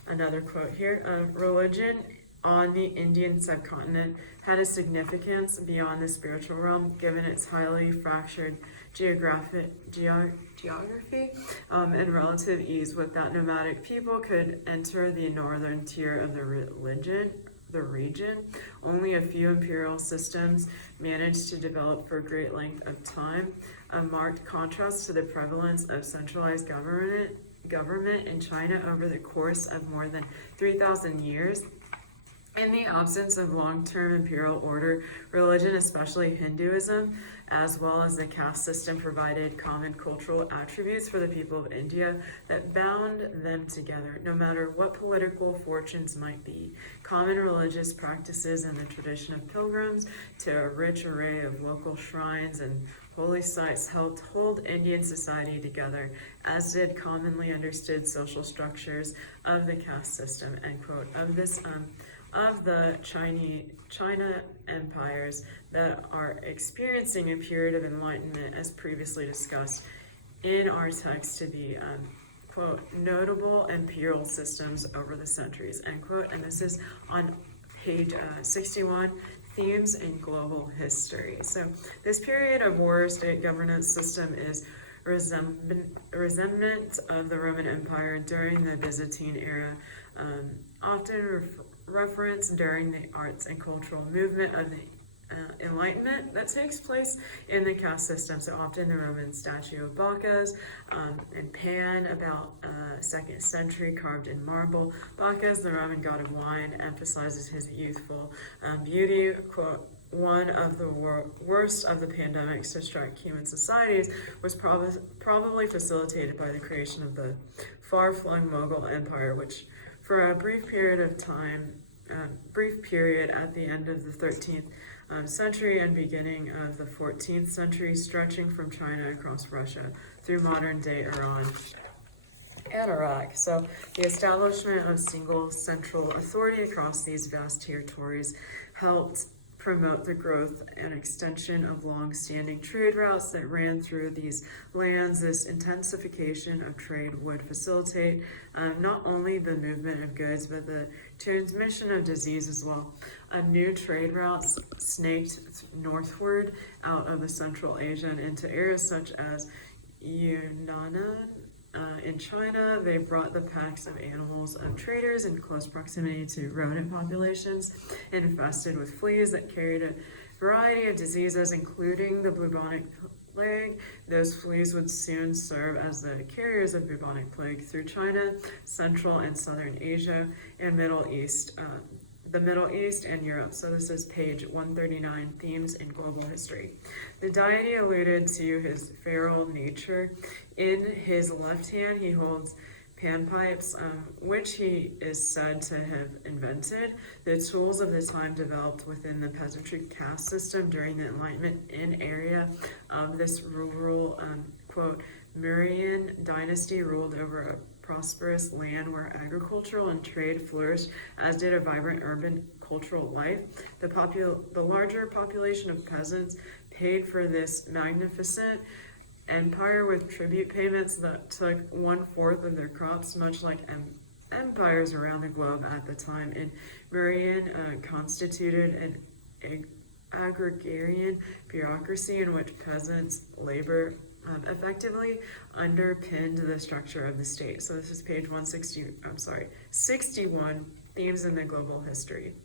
Another quote here, religion on the Indian subcontinent had a significance beyond the spiritual realm, given its highly fractured geography and relative ease with that nomadic people could enter the northern tier of the region. Only a few imperial systems managed to develop for a great length of time. a marked contrast to the prevalence of centralized government in China over the course of more than 3,000 years. In the absence of long-term imperial order, religion, especially Hinduism, as well as the caste system, provided common cultural attributes for the people of India that bound them together, no matter what political fortunes might be. Common religious practices and the tradition of pilgrims to a rich array of local shrines and holy sites helped hold Indian society together, as did commonly understood social structures of the caste system, end quote. Of the China empires that are experiencing a period of enlightenment, as previously discussed in our text, to be, quote, notable imperial systems over the centuries, end quote. And this is on page 61, Themes in Global History. So this period of warrior state governance system is resemblant of the Roman Empire during the Byzantine era, often referenced during the arts and cultural movement of the Enlightenment that takes place in the caste system. So often the Roman statue of Bacchus and Pan, about 2nd century, carved in marble. Bacchus, the Roman god of wine, emphasizes his youthful beauty. Quote, one of the worst of the pandemics to strike human societies was probably facilitated by the creation of the far-flung Mughal Empire, which for a brief period at the end of the 13th century and beginning of the 14th century, stretching from China across Russia through modern-day Iran and Iraq. So the establishment of single central authority across these vast territories helped promote the growth and extension of long-standing trade routes that ran through these lands. This intensification of trade would facilitate not only the movement of goods, but the transmission of disease as well. New trade routes snaked northward out of the Central Asia and into areas such as Yunnan, in China. They brought the packs of animals of traders in close proximity to rodent populations infested with fleas that carried a variety of diseases, including the bubonic plague. Those fleas would soon serve as the carriers of bubonic plague through China, Central and Southern Asia, and the Middle East and Europe. So this is page 139, Themes in Global History. The deity alluded to his feral nature. In his left hand, he holds panpipes, which he is said to have invented. The tools of the time developed within the peasantry caste system during the Enlightenment in area of this rural, quote, Mauryan dynasty ruled over a prosperous land where agricultural and trade flourished, as did a vibrant urban cultural life. The larger population of peasants paid for this magnificent empire with tribute payments that took 1/4 of their crops, much like empires around the globe at the time. And Mauryan constituted an agrarian bureaucracy in which peasants' labor effectively underpinned the structure of the state. So this is page 61, Themes in the Global History.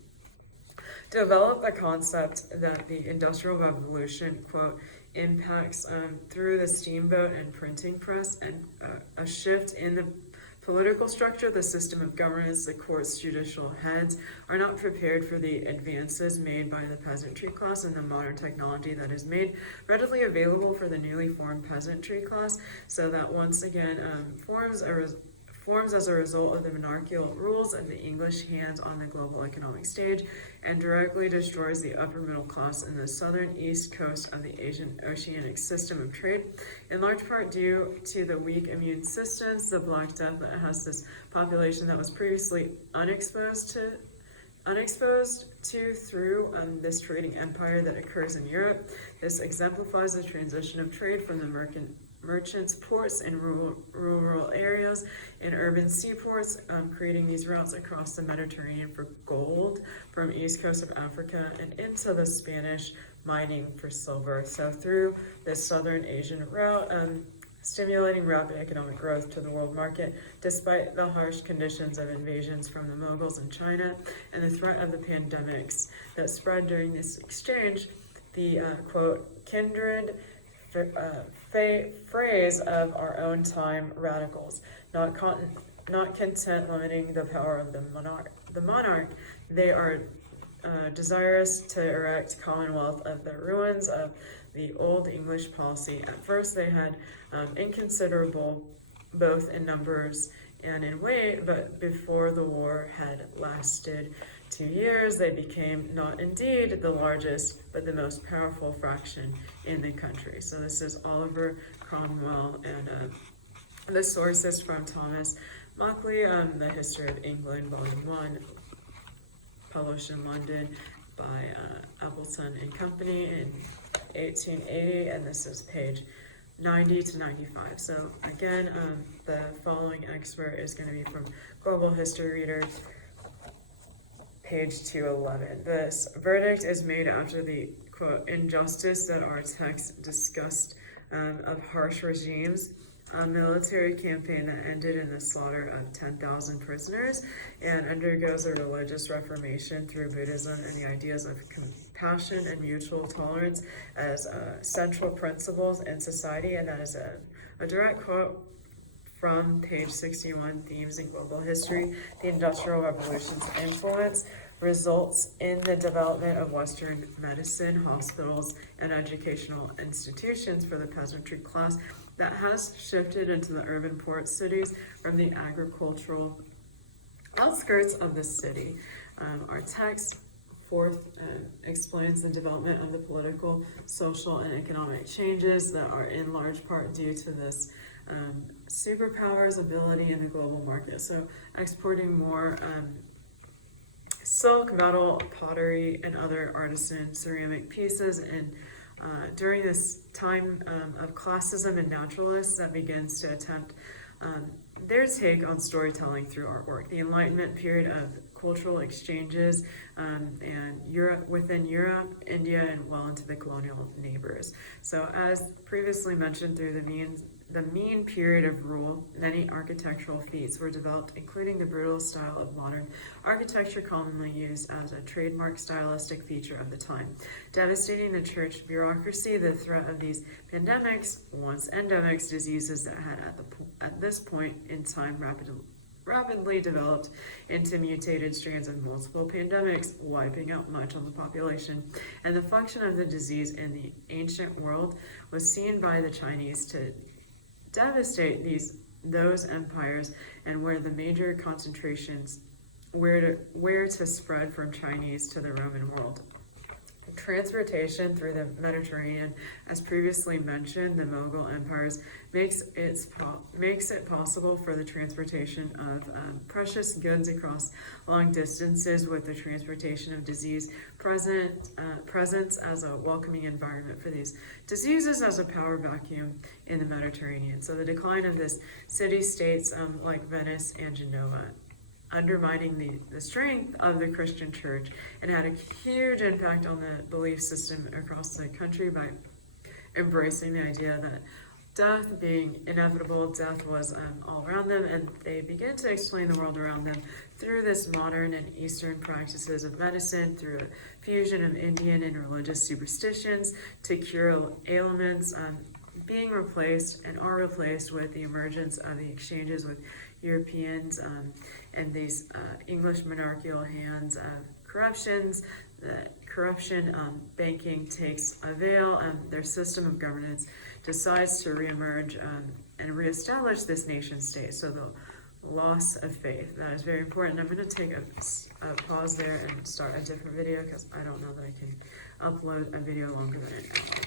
Develop a concept that the Industrial Revolution, quote, impacts through the steamboat and printing press and a shift in the political structure, the system of governance, the court's judicial heads are not prepared for the advances made by the peasantry class and the modern technology that is made readily available for the newly formed peasantry class, so that once again forms as a result of the monarchical rules of the English hands on the global economic stage, and directly destroys the upper middle class in the southern east coast of the Asian oceanic system of trade, in large part due to the weak immune systems, the Black Death that has this population that was previously unexposed to through this trading empire that occurs in Europe. This exemplifies the transition of trade from the merchants' ports in rural areas and urban seaports, creating these routes across the Mediterranean for gold from east coast of Africa and into the Spanish mining for silver. So through this southern Asian route, stimulating rapid economic growth to the world market, despite the harsh conditions of invasions from the Mughals in China and the threat of the pandemics that spread during this exchange. The quote, kindred phrase of our own time radicals, not content limiting the power of the monarch, they are desirous to erect commonwealth of the ruins of the old English policy. At first they had inconsiderable both in numbers and in weight, but before the war had lasted 2 years, they became not indeed the largest, but the most powerful fraction in the country. So this is Oliver Cromwell, and the source is from Thomas Mockley, The History of England, Volume 1, published in London by Appleton and Company in 1880, and this is page 90 to 95. So again, the following expert is going to be from Global History Reader, page 211. This verdict is made after the, quote, injustice that our text discussed of harsh regimes, a military campaign that ended in the slaughter of 10,000 prisoners and undergoes a religious reformation through Buddhism and the ideas of compassion and mutual tolerance as central principles in society. And that is a direct quote from page 61, Themes in Global History. The Industrial Revolution's influence results in the development of Western medicine, hospitals, and educational institutions for the peasantry class that has shifted into the urban port cities from the agricultural outskirts of the city. Our text fourth explains the development of the political, social, and economic changes that are in large part due to this superpower's ability in the global market. So exporting more silk, metal, pottery, and other artisan ceramic pieces. And during this time of classism and naturalists that begins to attempt their take on storytelling through artwork, the Enlightenment period of cultural exchanges and within Europe, India, and well into the colonial neighbors. So as previously mentioned, through the mean period of rule, many architectural feats were developed, including the brutal style of modern architecture commonly used as a trademark stylistic feature of the time. Devastating the church bureaucracy, the threat of these pandemics, once endemics, diseases that had at this point in time rapidly developed into mutated strands of multiple pandemics, wiping out much of the population. And the function of the disease in the ancient world was seen by the Chinese to devastate those empires, and where the major concentrations where to spread from Chinese to the Roman world. Transportation through the Mediterranean, as previously mentioned, the Mughal empires makes it possible for the transportation of precious goods across long distances, with the transportation of disease presence as a welcoming environment for these diseases as a power vacuum in the Mediterranean. So the decline of this city-states like Venice and Genoa, undermining the strength of the Christian church, and had a huge impact on the belief system across the country by embracing the idea that death being inevitable, death was all around them, and they began to explain the world around them through this modern and Eastern practices of medicine, through a fusion of Indian and religious superstitions to cure ailments, being replaced and are replaced with the emergence of the exchanges with Europeans and these English monarchical hands of corruptions. The corruption banking takes a veil, their system of governance decides to reemerge and reestablish this nation state. So the loss of faith, that is very important. I'm going to take a pause there and start a different video because I don't know that I can upload a video longer than an hour.